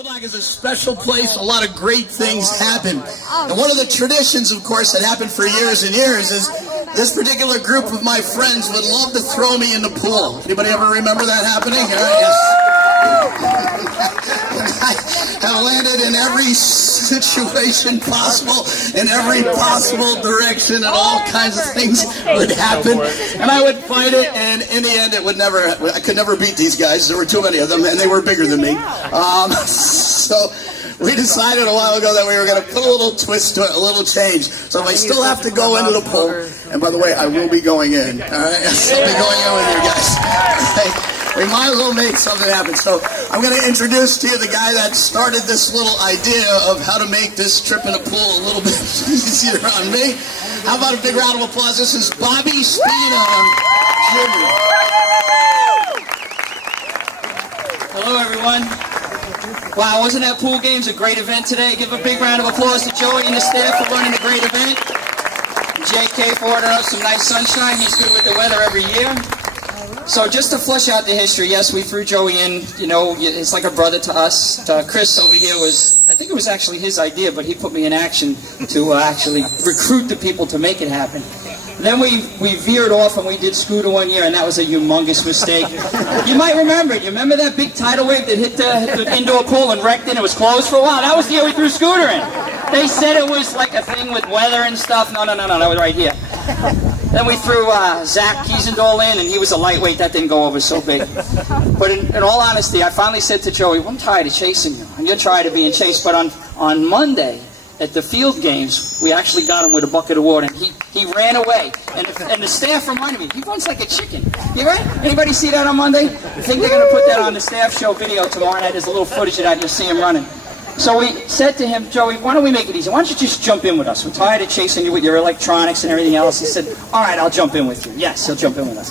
Woodloch is a special place. A lot of great things happen. And one of the traditions, of course, that happened for years and years is this particular group of my friends would love to throw me in the pool. Anybody ever remember that happening? Yes. I have landed in every situation possible, in every possible direction, and all kinds of things would happen. And I would fight it, and in the end, I could never beat these guys. There were too many of them, and they were bigger than me. So we decided a while ago that we were going to put a little twist to it, a little change. So if I still have to go into the pool, and by the way, I will be going in. All right, I'll be going in with you guys. Okay? We might as well make something happen. So I'm going to introduce to you the guy that started this little idea of how to make this trip in a pool a little bit easier on me. How about a big round of applause? This is Bobby Spina Jr. Hello, everyone. Wow, wasn't that pool games a great event today? Give a big round of applause to Joey and the staff for running a great event. JK for ordering up some nice sunshine. He's good with the weather every year. So just to flesh out the history, yes, we threw Joey in. You know, it's like a brother to us. Chris over here I think it was actually his idea, but he put me in action to actually recruit the people to make it happen. Then we veered off and we did Scooter one year, and that was a humongous mistake. You might remember it. You remember that big tidal wave that hit the indoor pool and wrecked it and it was closed for a while? That was the year we threw Scooter in. They said it was like a thing with weather and stuff. No, that was right here. Then we threw Zach Kiesendahl in, and he was a lightweight. That didn't go over so big. But in all honesty, I finally said to Joey, I'm tired of chasing you, and you're tired of being chased. But on Monday, at the field games, we actually got him with a bucket of water, and he ran away. And the staff reminded me, he runs like a chicken. You right? Anybody see that on Monday? I think they're going to put that on the staff show video tomorrow night. There's a little footage of that, and you'll see him running. So we said to him, Joey, why don't we make it easy? Why don't you just jump in with us? We're tired of chasing you with your electronics and everything else. He said, all right, I'll jump in with you. Yes, he'll jump in with us.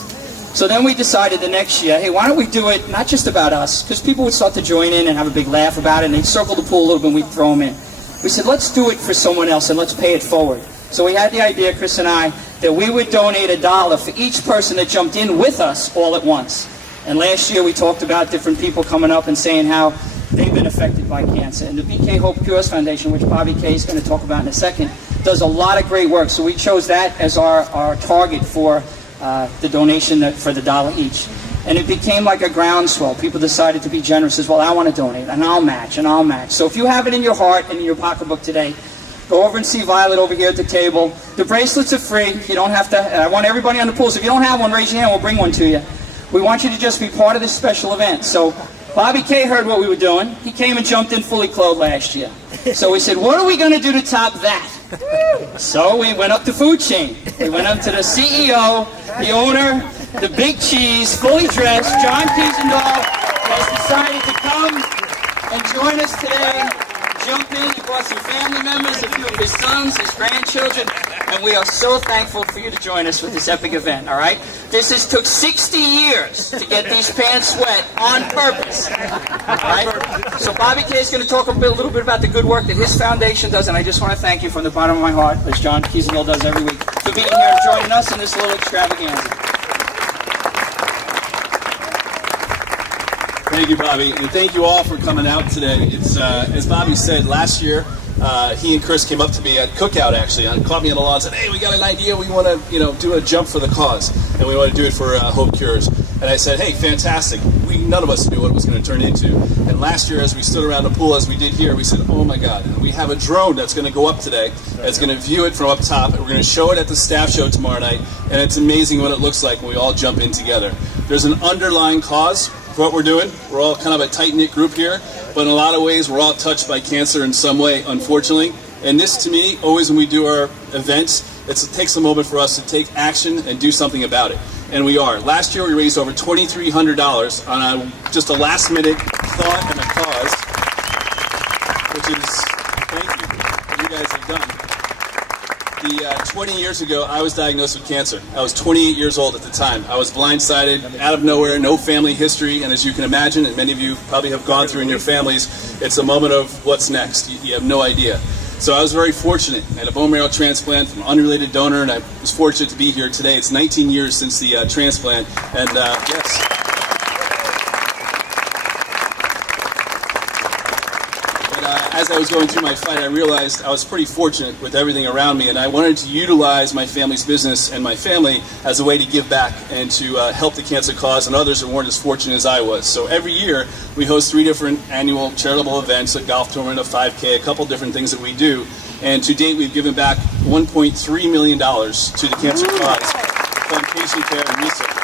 So then we decided the next year, hey, why don't we do it not just about us, because people would start to join in and have a big laugh about it, and they'd circle the pool a little bit and we'd throw them in. We said, let's do it for someone else and let's pay it forward. So we had the idea, Chris and I, that we would donate $1 for each person that jumped in with us all at once. And last year we talked about different people coming up and saying how they've been affected by cancer. And the BK Hope Cures Foundation, which Bobby K is going to talk about in a second, does a lot of great work. So we chose that as our target for the donation for the $1 each. And it became like a groundswell. People decided to be generous as well. I want to donate, and I'll match, and I'll match. So if you have it in your heart and in your pocketbook today, go over and see Violet over here at the table. The bracelets are free. You don't have to. I want everybody on the pool. So if you don't have one, raise your hand. We'll bring one to you. We want you to just be part of this special event. So Bobby K heard what we were doing. He came and jumped in fully clothed last year. So we said, what are we going to do to top that? So we went up the food chain. We went up to the CEO, the owner, the big cheese, fully dressed. John Kiesendahl has decided to come and join us today. Jump in. He brought some family members, a few of his sons, his grandchildren, and we are so thankful for you to join us with this epic event, all right? This has took 60 years to get these pants wet on purpose, all right? So Bobby K is going to talk a little bit about the good work that his foundation does, and I just want to thank you from the bottom of my heart, as John Kiesendahl does every week, for being here and joining us in this little extravaganza. Thank you, Bobby, and thank you all for coming out today. It's as Bobby said, last year he and Chris came up to me at Cookout, actually, and caught me on the lawn and said, hey, we got an idea. We want to do a jump for the cause, and we want to do it for Hope Cures. And I said, hey, fantastic. None of us knew what it was going to turn into. And last year, as we stood around the pool, as we did here, we said, oh my God. And we have a drone that's going to go up today. That's going to view it from up top. And we're going to show it at the staff show tomorrow night. And it's amazing what it looks like when we all jump in together. There's an underlying cause for what we're doing. We're all kind of a tight-knit group here. But in a lot of ways, we're all touched by cancer in some way, unfortunately. And this, to me, always when we do our events, it takes a moment for us to take action and do something about it. And we are. Last year we raised over $2,300 on just a last-minute thought and a cause, which is, thank you, what you guys have done. 20 years ago, I was diagnosed with cancer. I was 28 years old at the time. I was blindsided, out of nowhere, no family history, and as you can imagine, and many of you probably have gone through in your families, it's a moment of what's next. You have no idea. So I was very fortunate. I had a bone marrow transplant from an unrelated donor, and I was fortunate to be here today. It's 19 years since the transplant, and yes. as I was going through my fight, I realized I was pretty fortunate with everything around me, and I wanted to utilize my family's business and my family as a way to give back and to help the cancer cause and others that weren't as fortunate as I was. So every year, we host 3 different annual charitable events, a golf tournament, a 5K, a couple different things that we do. And to date, we've given back $1.3 million to the cancer cause from patient care and research.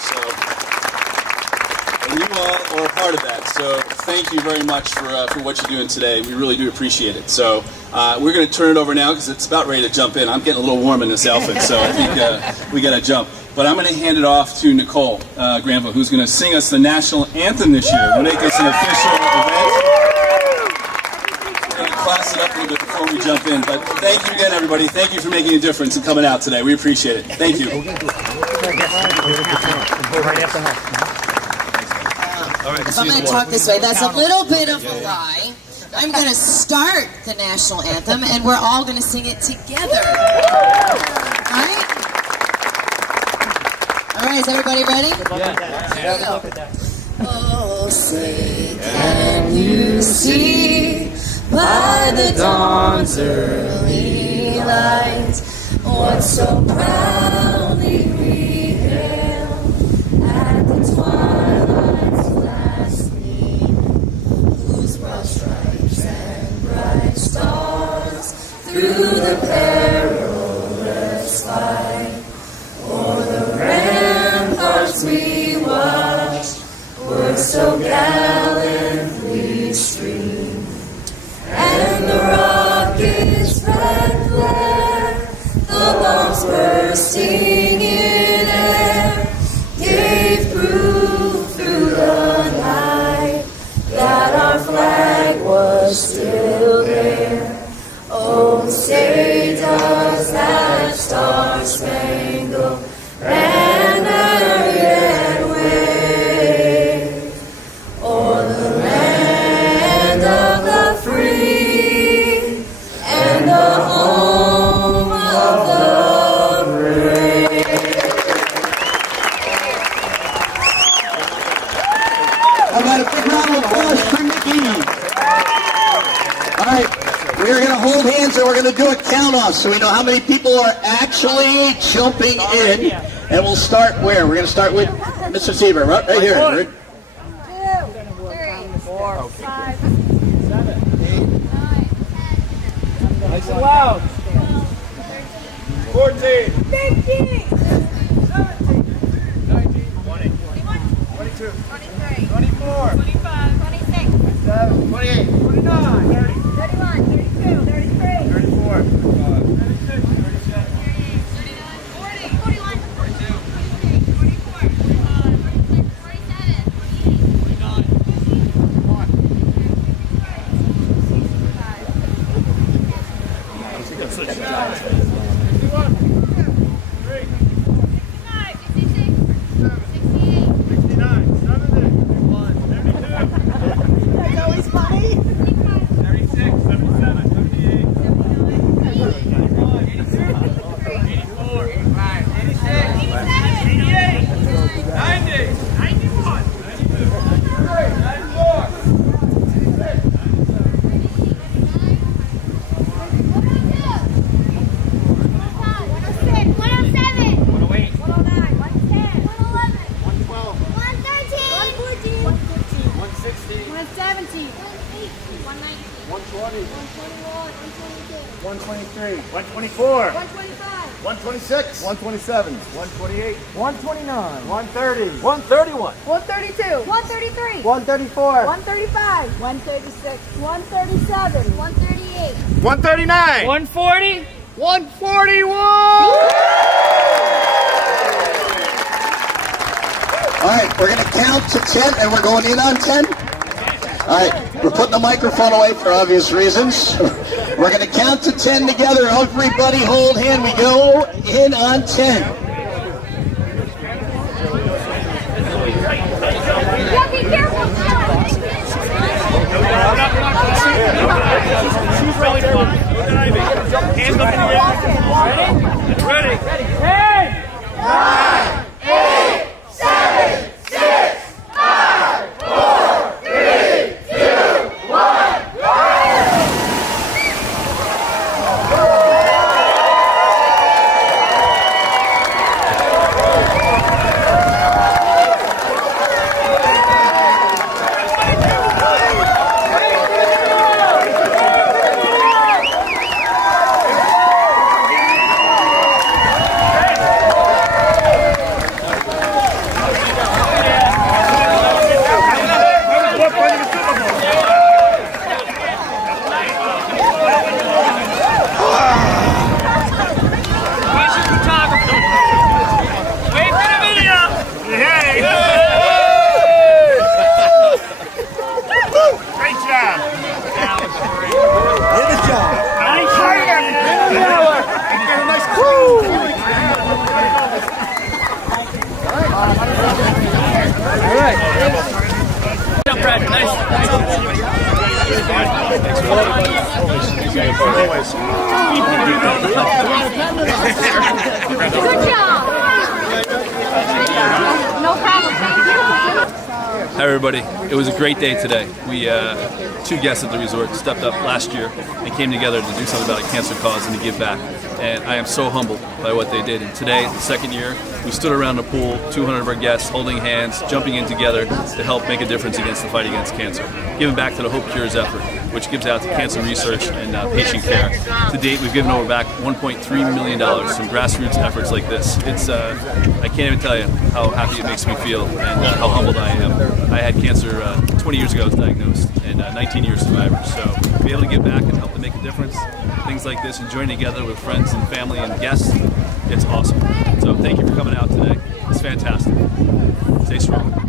And you all are a part of that, so thank you very much for what you're doing today. We really do appreciate it. So we're going to turn it over now because it's about ready to jump in. I'm getting a little warm in this outfit, so I think we got to jump. But I'm going to hand it off to Nicole Granville, who's going to sing us the national anthem this year. We'll make this an official event. We're going to class it up a little bit before we jump in. But thank you again, everybody. Thank you for making a difference and coming out today. We appreciate it. Thank you. So I'm going to talk this way. That's a little bit of a lie. I'm going to start the national anthem, and we're all going to sing it together. All right? All right, is everybody ready? Here we go. Oh, say, can you see by the dawn's early light what so proudly we hailed at the twilight's last gleam, whose broad stripes and bright stars through the perilous fight o'er the ramparts we watched were so gallantly streamed, and the rockets red flare, the bombs bursting in air, gave proof through the night that our flag was still there. Oh, say does that star-spangled banner yet wave o'er the land of the free and the home of the brave. How about a big round of applause for Nikki? All right, we're going to hold hands and we're going to do a count-off so we know how many people are actually jumping in. And we'll start where? We're going to start with Mr. Sieber, right here. 2, 3, 4, 5, 7, 8, 9, 10. Nice and loud. 14, 15, 17, 19, 20, 21, 22, 23, 24, 25, 26, 27, 28, 29, 30, 31, 32, 33, 34, 35, 36, 37, 38, 39, 40, 41, 42, 43, 44, 45, 46, 47, 48, 49, 51, 123, 124, 125, 126, 127, 128, 129, 130, 131, 132, 133, 134, 135, 136, 137, 138, 139, 140, 141. All right, we're going to count to 10 and we're going in on 10. All right, we're putting the microphone away for obvious reasons. We're going to count to 10 together. Everybody hold hand. We go in on 10. Yeah, be careful. She's right there. Hands up in the air. Ready? Ready. 10, 9, 8, 7, 6, 5, 4, 3, 2, 1. Good job. No problem. Thank you. Hi everybody, it was a great day today. We, two guests at the resort, stepped up last year and came together to do something about a cancer cause and to give back. And I am so humbled by what they did. And today, the second year, we stood around the pool, 200 of our guests holding hands, jumping in together to help make a difference against the fight against cancer. Giving back to the Hope Cures effort, which gives out to cancer research and patient care. To date, we've given over back $1.3 million from grassroots efforts like this. It's, I can't even tell you how happy it makes me feel and how humbled I am. I had cancer 20 years ago, I was diagnosed, and 19 years survivor. So to be able to give back and help to make a difference, things like this, and joining together with friends and family and guests, it's awesome. So thank you for coming out today. It's fantastic. Stay strong.